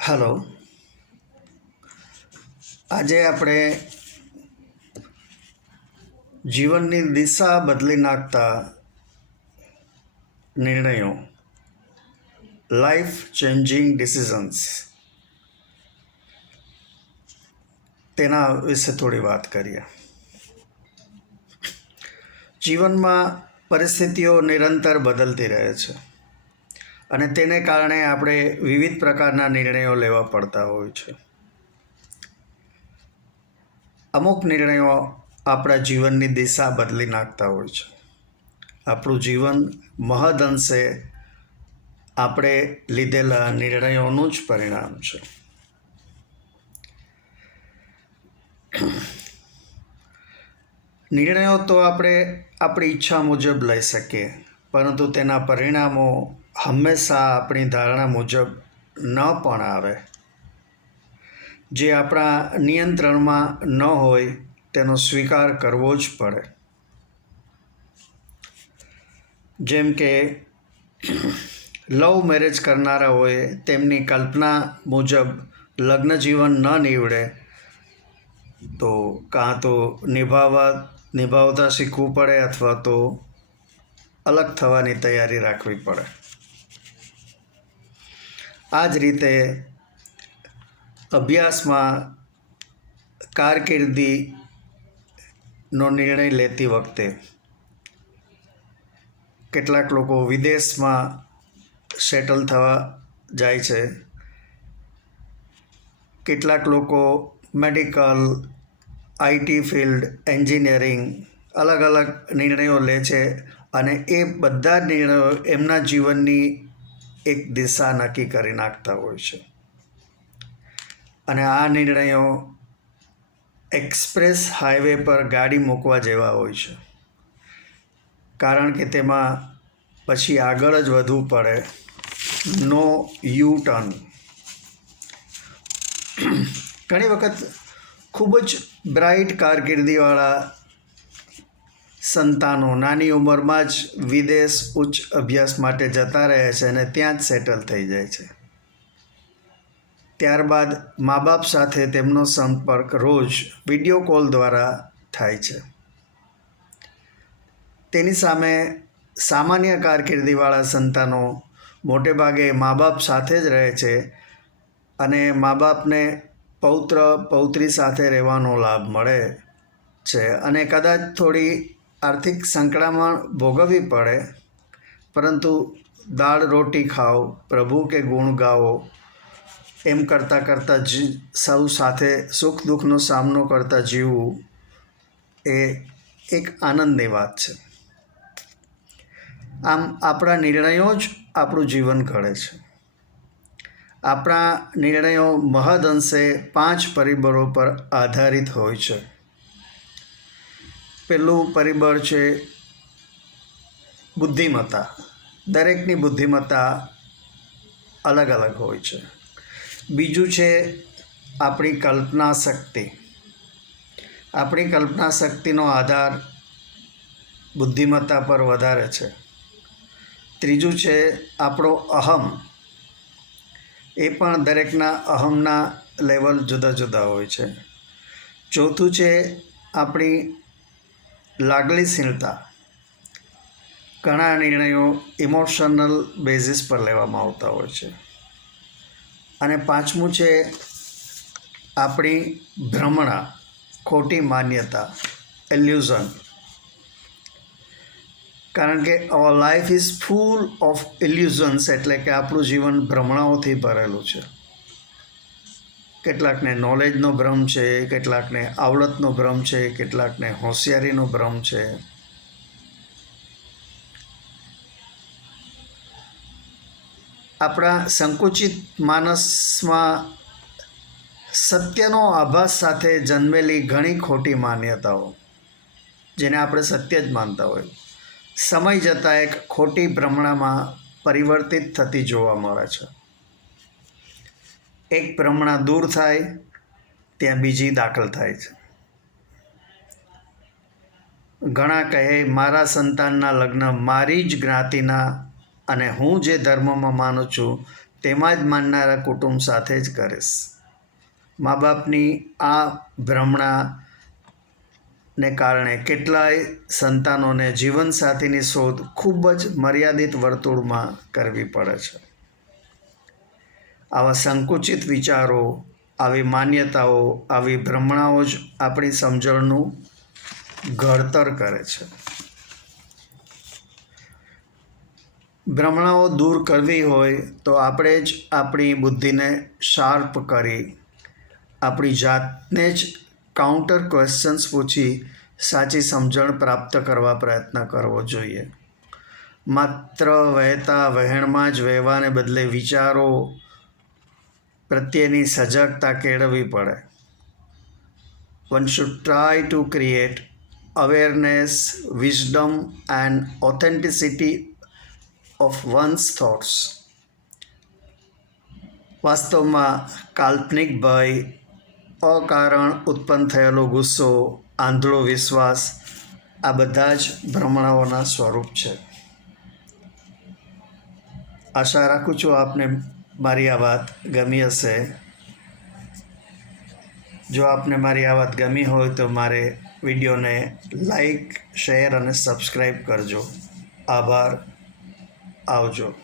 Hello. આજે આપણે જીવનની દિશા બદલી નાખતા નિર્ણયો, લાઈફ ચેન્જિંગ ડિસિઝન્સ, તેના વિશે થોડી વાત કરીએ. જીવનમાં પરિસ્થિતિઓ નિરંતર બદલતી રહે છે અને તેને કારણે આપણે વિવિધ પ્રકારના નિર્ણયો લેવા પડતા હોય છે. અમુક નિર્ણયો આપણા જીવનની દિશા બદલી નાખતા હોય છે. આપણું જીવન મહદઅંશે આપણે લીધેલા નિર્ણયોનું જ પરિણામ છે. નિર્ણયો તો આપણે આપણી ઈચ્છા મુજબ લઈ શકીએ, પરંતુ તેના પરિણામો હંમેશા આપણી ધારણા મુજબ ન પણ આવે. જે આપણા નિયંત્રણમાં ન હોય તેનો સ્વીકાર કરવો જ પડે. જેમ કે લવ મેરેજ કરનારાઓએ તેમની કલ્પના મુજબ લગ્ન જીવન ન નીવડે તો કાં તો નિભાવતા શીખવું પડે અથવા તો અલગ થવાની તૈયારી રાખવી પડે. આ જ રીતે અભ્યાસમાં કારકિર્દીનો નિર્ણય લેતી વખતે કેટલાક લોકો વિદેશમાં સેટલ થવા જાય છે, કેટલાક લોકો મેડિકલ, આઈટી ફિલ્ડ, એન્જિનિયરિંગ અલગ અલગ નિર્ણયો લે છે અને એ બધા જ નિર્ણયો એમના જીવનની એક દિશા નક્કી કરી નાખતા હોય છે. અને આ નિર્ણયો એક્સપ્રેસ હાઈવે પર ગાડી મૂકવા જેવા હોય છે, કારણ કે તેમાં પછી આગળ જ વધવું પડે. નો યુ ટર્ન. ઘણી વખત ખૂબ જ બ્રાઇટ કારકિર્દીવાળા સંતાનો નાની ઉંમરમાં જ વિદેશ ઉચ્ચ અભ્યાસ માટે જતા રહે છે અને ત્યાં જ સેટલ થઈ જાય છે. ત્યારબાદ મા બાપ સાથે તેમનો સંપર્ક રોજ વિડીયો કોલ દ્વારા થાય છે. તેની સામે સામાન્ય કારકિર્દીવાળા સંતાનો મોટે ભાગે મા બાપ સાથે જ રહે છે અને મા બાપને પૌત્ર પૌત્રી સાથે રહેવાનો લાભ મળે છે અને કદાચ થોડી આર્થિક સંકળામણ ભોગવવી પડે, પરંતુ દાળ રોટી ખાઓ, પ્રભુ કે ગુણ ગાઓ એમ કરતાં સૌ સાથે સુખ દુઃખનો સામનો કરતાં જીવવું એ એક આનંદની વાત છે. આમ આપણા નિર્ણયો જ આપણું જીવન ઘડે છે. આપણા નિર્ણયો મહદઅંશે 5 પરિબળો પર આધારિત હોય છે. પહેલું પરિબળ છે બુદ્ધિમત્તા. દરેકની બુદ્ધિમત્તા અલગ અલગ હોય છે. બીજું છે આપણી કલ્પના શક્તિ. આપણી કલ્પના શક્તિનો આધાર બુદ્ધિમત્તા પર વધારે છે. ત્રીજું છે આપણો અહમ. એ પણ દરેકના અહમના લેવલ જુદા જુદા હોય છે. ચોથું છે આપણી લાગણીશીલતા. ઘણા નિર્ણયો ઇમોશનલ બેઝિસ પર લેવામાં આવતા હોય છે. અને પાંચમું છે આપણી ભ્રમણા, ખોટી માન્યતા, ઇલ્યુઝન. કારણ કે our life is full of illusions, એટલે કે આપણું જીવન ભ્રમણાઓથી ભરેલું છે. કેટલાકને નોલેજનો ભ્રમ છે, કેટલાકને આવડતનો ભ્રમ છે, કેટલાકને હોશિયારીનો ભ્રમ છે. આપણા સંકુચિત માનસમાં સત્યનો આભાસ સાથે જન્મેલી ઘણી ખોટી માન્યતાઓ, જેને આપણે સત્ય જ માનતા હોય, સમય જતાં એક ખોટી ભ્રમણામાં પરિવર્તિત થતી જોવા મળે છે. એક ભ્રમણા દૂર થાય ત્યાં બીજી દાખલ થાય છે. ઘણા કહે મારા સંતાનના લગ્ન મારી જ જ્ઞાતિના અને હું જે ધર્મમાં માનું છું તેમાં જ માનનારા કુટુંબ સાથે જ કરીશ. મા બાપની આ ભ્રમણાને કારણે કેટલાય સંતાનોને જીવનસાથીની શોધ ખૂબ જ મર્યાદિત વર્તુળમાં કરવી પડે છે. આવા સંકુચિત વિચારો, આવી માન્યતાઓ, આવી ભ્રમણાઓ જ આપણી સમજણનું ઘડતર કરે છે. ભ્રમણાઓ દૂર કરવી હોય તો આપણે જ આપણી બુદ્ધિને શાર્પ કરી આપણી જાતને જ કાઉન્ટર ક્વેશ્ચન્સ પૂછી સાચી સમજણ પ્રાપ્ત કરવા પ્રયત્ન કરવો જોઈએ. માત્ર વહેતા વહેણમાં જ વહેવાને બદલે વિચારો પ્રત્યેની સજાગતા કેળવવી પડે. One should try to create awareness, wisdom and authenticity of one's thoughts. વાસ્તવમાં કાલ્પનિક ભય, અકારણ ઉત્પન્ન થયેલો ગુસ્સો, આંધળો વિશ્વાસ આ બધા જ ભ્રમણાઓના સ્વરૂપ છે. આશા રાખું છું આપને મારી આ વાત ગમી હશે. જો આપને મારી આ વાત ગમી હોય તો મારે વિડીયોને લાઈક, શેર અને સબસ્ક્રાઈબ કરજો. આભાર. આવજો.